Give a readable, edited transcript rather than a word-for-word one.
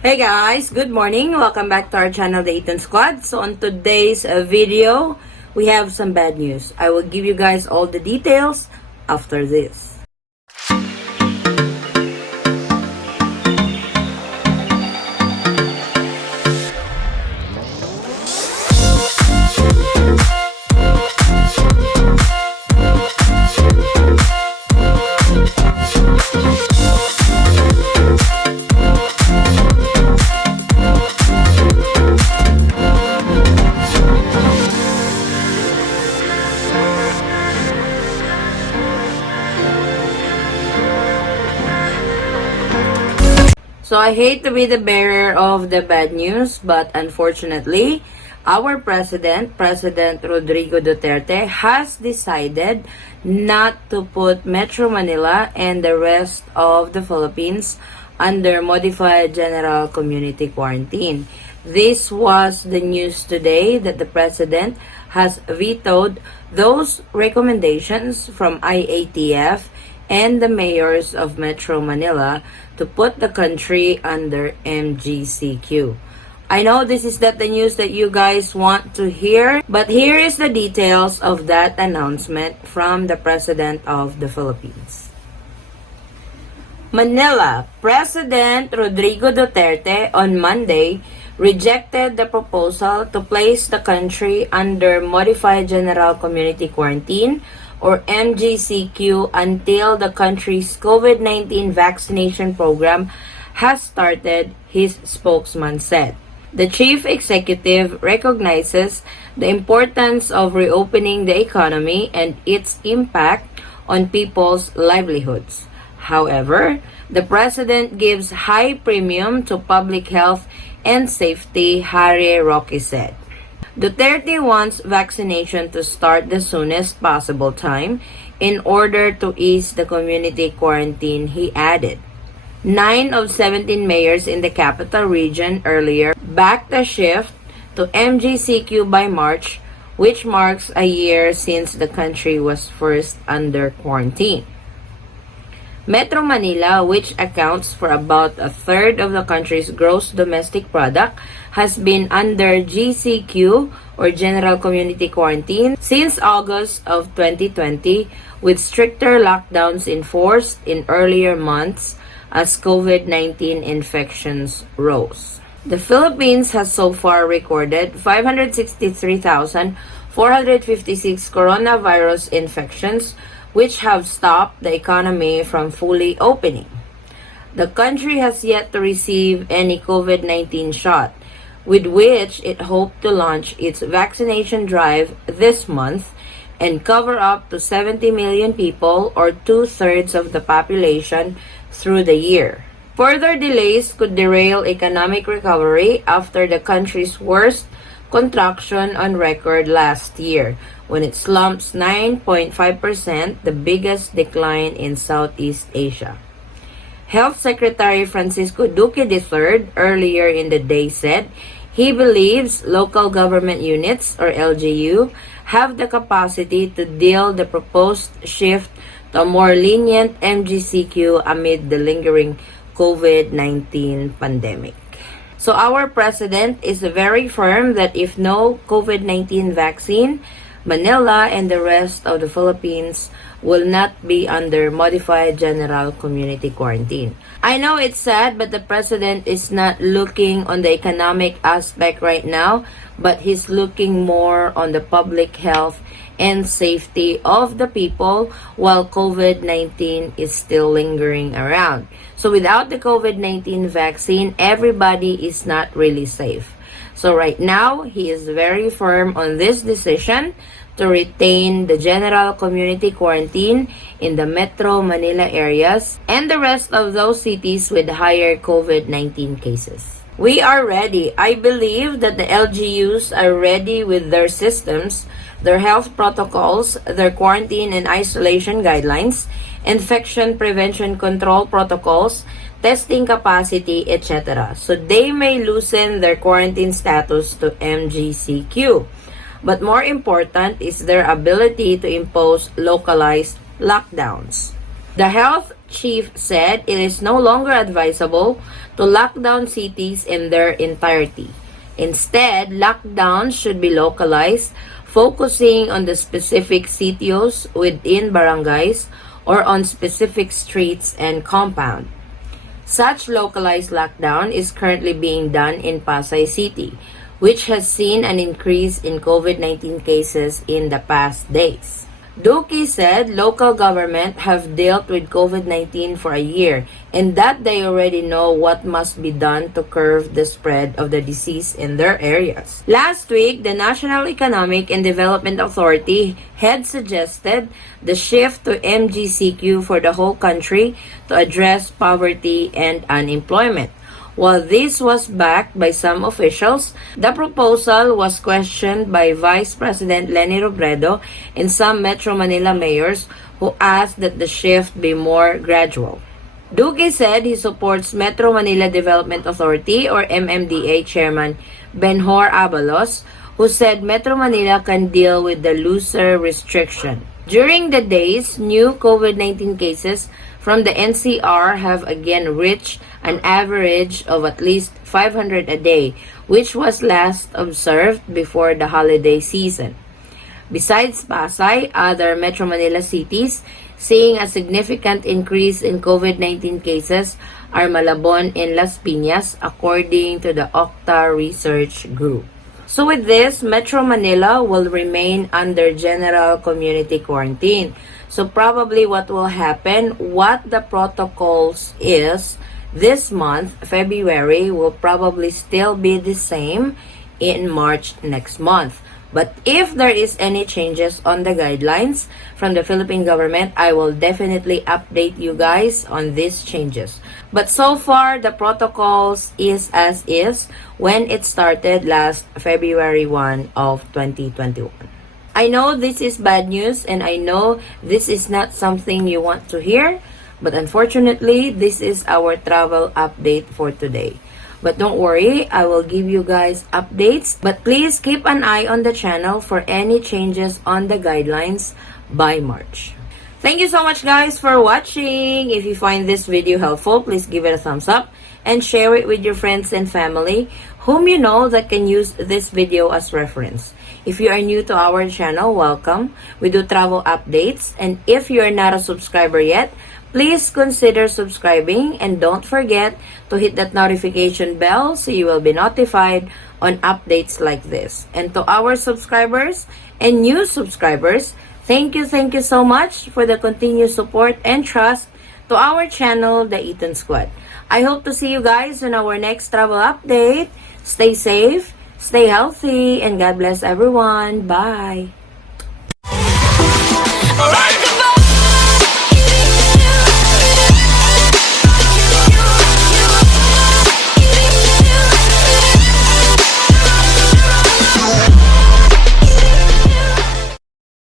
Hey guys, good morning. Welcome back to our channel, the Eton Squad. So on today's video, we have some bad news. I will give you guys all the details after this. So I hate to be the bearer of the bad news, but unfortunately, our President Rodrigo Duterte, has decided not to put Metro Manila and the rest of the Philippines under modified general community quarantine. This was the news today that the President has vetoed those recommendations from IATF and the mayors of Metro Manila to put the country under Mgcq. I know this is not the news that you guys want to hear, but here is the details of that announcement from the President of the Philippines. Manila, President Rodrigo Duterte on Monday rejected the proposal to place the country under modified general community quarantine or Mgcq until the country's COVID-19 vaccination program has started, his spokesman said. The chief executive recognizes the importance of reopening the economy and its impact on people's livelihoods. However, the president gives high premium to public health and safety, Harry Roque said. Duterte wants vaccination to start the soonest possible time in order to ease the community quarantine, he added. 9 of 17 mayors in the capital region earlier backed a shift to Mgcq by March, which marks a year since the country was first under quarantine. Metro Manila, which accounts for about a third of the country's gross domestic product, has been under GCQ or General Community Quarantine since August of 2020, with stricter lockdowns enforced in earlier months as COVID-19 infections rose. The Philippines has so far recorded 563,456 coronavirus infections, which have stopped the economy from fully opening. The country has yet to receive any COVID-19 shot, with which it hoped to launch its vaccination drive this month and cover up to 70 million people, or 2/3 of the population, through the year. Further delays could derail economic recovery after the country's worst contraction on record last year, when it slumps 9.5%, the biggest decline in Southeast Asia. Health Secretary Francisco Duque III earlier in the day said he believes local government units, or LGU, have the capacity to deal the proposed shift to a more lenient Mgcq amid the lingering COVID-19 pandemic. So our president is very firm that if no COVID-19 vaccine, Manila and the rest of the Philippines will not be under modified general community quarantine. I know it's sad, but the president is not looking on the economic aspect right now, but he's looking more on the public health and safety of the people while COVID-19 is still lingering around. So without the COVID-19 vaccine, everybody is not really safe. So right now, he is very firm on this decision to retain the general community quarantine in the Metro Manila areas and the rest of those cities with higher COVID-19 cases. We are ready. I believe that the LGUs are ready with their systems, their health protocols, their quarantine and isolation guidelines, infection prevention control protocols, testing capacity, etc. So they may loosen their quarantine status to Mgcq. But more important is their ability to impose localized lockdowns. The health chief said it is no longer advisable to lock down cities in their entirety. Instead, lockdowns should be localized, focusing on the specific sitios within barangays or on specific streets and compound. Such localized lockdown is currently being done in Pasay City, which has seen an increase in COVID-19 cases in the past days. Duque said local government have dealt with COVID-19 for a year and that they already know what must be done to curb the spread of the disease in their areas. Last week, the National Economic and Development Authority had suggested the shift to Mgcq for the whole country to address poverty and unemployment. While this was backed by some officials, the proposal was questioned by Vice President Leni Robredo and some Metro Manila mayors who asked that the shift be more gradual. Duque said he supports Metro Manila Development Authority or MMDA Chairman Benhor Abalos, who said Metro Manila can deal with the looser restriction. During the days, new COVID-19 cases from the NCR have again reached an average of at least 500 a day, which was last observed before the holiday season. Besides Pasay, other Metro Manila cities seeing a significant increase in COVID-19 cases are Malabon and Las Piñas, according to the Octa Research Group. So with this, Metro Manila will remain under general community quarantine. So probably what will happen, what the protocols is this month, February, will probably still be the same in March next month. But if there is any changes on the guidelines from the Philippine government, I will definitely update you guys on these changes. But so far, the protocols is as is when it started last February 1 of 2021. I know this is bad news and I know this is not something you want to hear, but unfortunately, this is our travel update for today. But don't worry, I will give you guys updates. But please keep an eye on the channel for any changes on the guidelines by March. Thank you so much guys for watching. If you find this video helpful, please give it a thumbs up and share it with your friends and family whom you know that can use this video as reference. If you are new to our channel, welcome. We do travel updates, and if you are not a subscriber yet, please consider subscribing and don't forget to hit that notification bell so you will be notified on updates like this. And to our subscribers and new subscribers, thank you so much for the continued support and trust to our channel, the Eton Squad. I hope to see you guys in our next travel update. Stay safe, stay healthy, and God bless everyone. Bye!